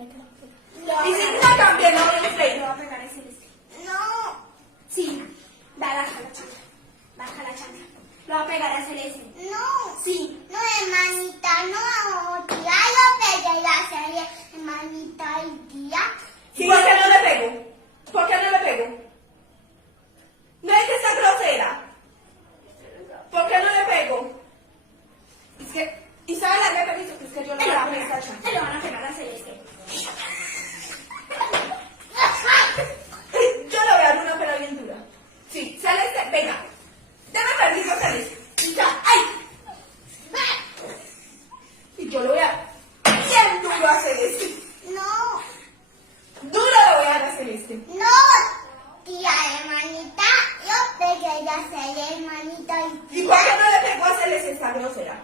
Y si no también, no le Le voy a pegar a Celeste. No. Sí. Baja la chancla. Baja la chancla. Le voy a pegar a Celeste. No. Sí. No, hermanita, no. Tía, yo pegué la serie, hermanita, y tía. Sí. ¿Por qué no le pego? ¿Por qué no le pego? No es que sea grosera. ¿Por qué no le pego? Es que Isabela me permiso que es que yo no Le le van a voy a pegar. esta Le van a pegar a Celeste. Yo le voy a dar una pela bien dura. Sí, Celeste, venga. Dame permiso, Celeste. ¡Ay! Y yo le voy a dar bien duro a Celeste. No. Duro le voy a dar a Celeste. No. Tía, hermanita, yo pegué la serie, hermanita, y ¿Y por qué no le pego a Celeste esta grosera?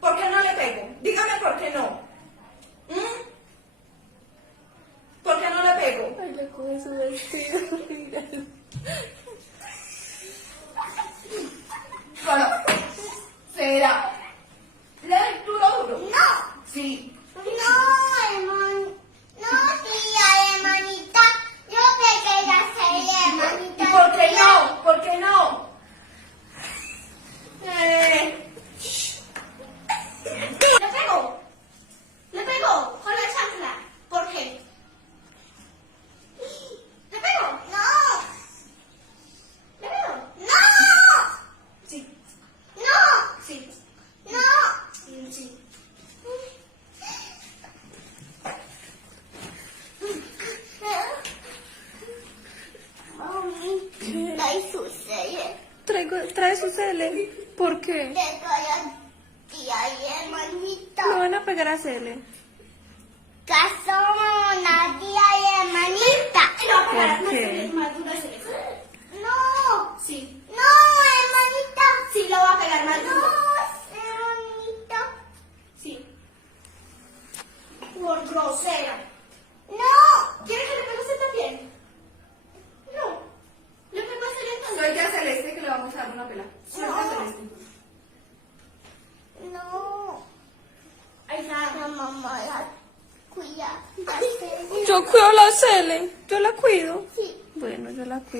¿Por qué no le pego? Dígame por qué no. ¿Mm? ¿Por qué no le pego? Ay, le coge su vestido. Mira. Bueno, será. ¿Le doy duro? No. Sí. No, hermano. No, tía, hermanita. Yo pegué la serie, hermanita. ¿Y por qué no? ¿Por qué no? Le pego. Le pego con la chancla. ¿Por qué? Le pego. No. Le pego. No. Sí. No. Sí. No. Sí. Mami, trae su serie. Trae su cele. ¿Por qué? Le doy a tía y hermanita. Le van a pegar a Cele. Casó una tía y hermanita. Le voy a pegar ¿Por qué? más duro a Celeste. No. Sí. No, hermanita. Sí, lo voy a pegar más No, duro. hermanita. Sí. Por grosera. No. ¿Quiere que le pegue a usted también? No. ¿Le pego a Celeste entonces? Soy ya Celeste que le vamos a dar una pela. Soy ya Celeste. No. Ahí está. La mamá la cuida. Yo cuido la Cele. Yo la cuido. Sí. Bueno, yo la cuido.